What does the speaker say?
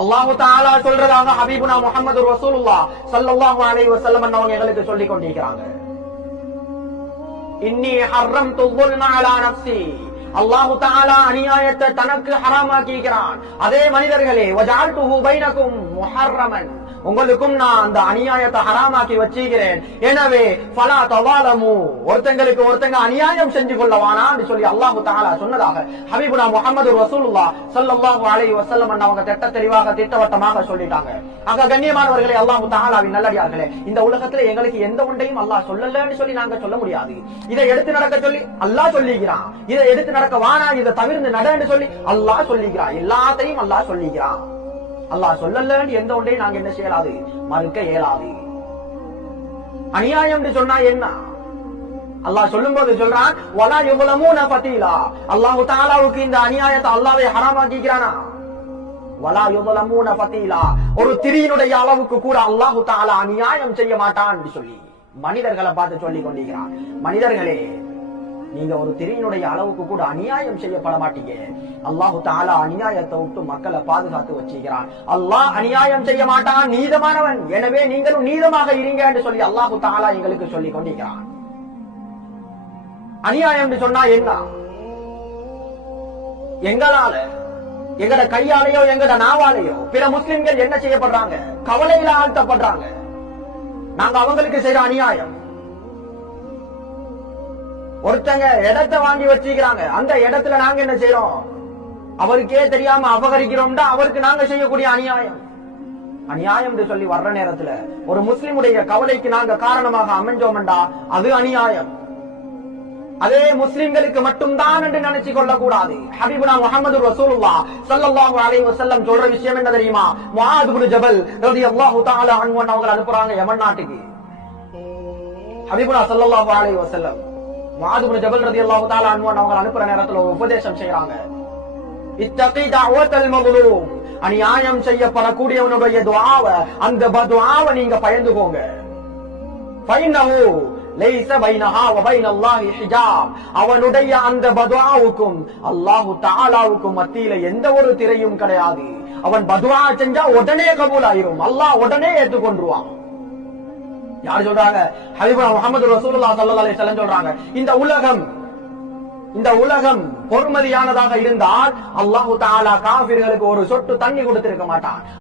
அல்லாஹு தாலா சொல்றதாக ஹபீபுனா முகமது ரசூலுல்லா சல்லல்லாஹு அலைஹி வஸல்லம் அவங்க எங்களுக்கு சொல்லி கொண்டிருக்கிறாங்க. இன்னி ஹர்ரம் துல்லுல்மா அலா நஃப்ஸி. அல்லாஹு தாலா அநியாயத்தை தனக்கு ஹராமாக்கி அதே மனிதர்களே வஜால் டுஹு பைனக்கும் முஹர்ரமன். உங்களுக்கும் நான் அந்த அநியாயத்தை ஹராமாக்கி வச்சிருக்கிறேன் எனவே பலா தவாலமு. ஒருத்தங்களுக்கு ஒருத்தங்க அநியாயம் செஞ்சு கொள்ளவானான்னு சொல்லி அல்லாஹு தஆலா சொன்னதாக ஹபீபுனா முகமது ரசூலுல்லாஹ் ஸல்லல்லாஹு அலை வசல்லம் அவங்க திட்ட தெளிவாக திட்டவட்டமாக சொல்லிட்டாங்க. ஆக கண்ணியமானவர்களே அல்லாஹு தஆலாவின் நல்லடியார்களே இந்த உலகத்துல எங்களுக்கு எந்த ஒன்றையும் அல்லாஹ் சொல்லலன்னு சொல்லி நாங்க சொல்ல முடியாது. இதை எடுத்து நடக்க சொல்லி அல்லாஹ் சொல்லிக்கிறான் இதை எடுத்து நடக்க வானா இதை தவிர்த்து நடன்னு சொல்லி அல்லாஹ் சொல்லிக்கிறான் எல்லாத்தையும் அல்லாஹ் சொல்லிக்கிறான் அல்லாஹ் சொல்லலன்னு எந்த ஒன்றையும் நாங்க என்ன செய்யலாது? மறுக்க இயலாது. அநியாயம் சொன்னா என்ன? அல்லாஹ் சொல்லும் போது சொல்றான் வலா யுகலமூன பத்தீலா அல்லாஹு தாலாவுக்கு இந்த அநியாயத்தை அல்லாவை ஹராமாக்கிக்கிறானா? வலா யுகலமூன பத்தீலா ஒரு திரியினுடைய அளவுக்கு கூட அல்லாஹு தாலா அநியாயம் செய்ய மாட்டான் சொல்லி மனிதர்களை பார்த்து சொல்லிக் கொண்டிருக்கிறான். மனிதர்களே நீங்க ஒரு திரையினுடைய அளவுக்கு கூட அநியாயம் செய்யப்பட மாட்டீங்க அல்லாஹு தாலா அநியாயத்தை விட்டு மக்களை பாதுகாத்து வச்சுக்கிறான். அல்லாஹ் அநியாயம் செய்ய மாட்டான் நீதமானவன். எனவே நீங்களும் நீதமாக இருங்க என்று சொல்லி அல்லாஹு தாலா எங்களுக்கு சொல்லி கொண்டிருக்கிறான். அநியாயம் சொன்னா என்ன? எங்களால எங்கட கையாலேயோ எங்கட நாவாலேயோ பிற முஸ்லிம்கள் என்ன செய்யப்படுறாங்க? கவலையில ஆழ்த்தப்படுறாங்க. நாங்க அவங்களுக்கு செய்யற அநியாயம். ஒருத்தங்க இடத்தை வாங்கி வச்சிருக்கிறாங்க. அந்த இடத்துல நாங்க என்ன செய்யறோம் அவருக்கே தெரியாம அபகரிக்கிறோம்டா அவருக்கு நாங்க செய்யக்கூடிய அநியாயம். அநியாயம் என்று சொல்லி வர்ற நேரத்துல ஒரு முஸ்லிமுடைய கவலைக்கு நாங்க காரணமாக அமைஞ்சோம்டா அது அநியாயம். அதே முஸ்லிம்களுக்கு மட்டும்தான் என்று நினைச்சு கொள்ள கூடாது ஹபீபுனா முகமது ரசூலுல்லா சல்லல்லாஹு அலைஹி வஸல்லம் சொல்ற விஷயம் என்ன தெரியுமா? முஆத் இப்னு ஜபல் ரலியல்லாஹு தஆலா அன்ஹு அவங்க அனுப்புறாங்க யமன் நாட்டுக்கு. ஹபீபுனா சல்லல்லாஹு அலைஹி வஸல்லம். மாதுபுன ஜபல் ரதி அல்லாஹு தாலா அன்வான் அவங்க அனுப்புற நேரத்துல உபதேசம் செய்யறாங்க இத்தகை தாவத்தல் மதுலும் அநியாயம் செய்யப்படக்கூடியவனுடைய துவாவ அந்த பதுவாவ நீங்க பயந்து போங்க பைனஹு லைஸ பைனஹா வ பைன அல்லாஹி ஹிஜாப். அவனுடைய அந்த பதுவாவுக்கும் அல்லாஹ் தாலாவுக்கும் மத்தியில எந்த ஒரு திரையும் கிடையாது. அவன் பதுவா செஞ்சா உடனே கபூல் ஆயிரும் அல்லாஹ் உடனே ஏத்துக்கொண்டுருவான் யார் சொல்றாங்க? ஹபீபுனா முகமது ரசூலுல்லாஹ் ஸல்லல்லாஹு அலைஹி சொல்றாங்க. இந்த உலகம் இந்த உலகம் பொறுமதியானதாக இருந்தால் அல்லாஹு தாலா காபிர்களுக்கு ஒரு சொட்டு தண்ணி கொடுத்திருக்க மாட்டான்.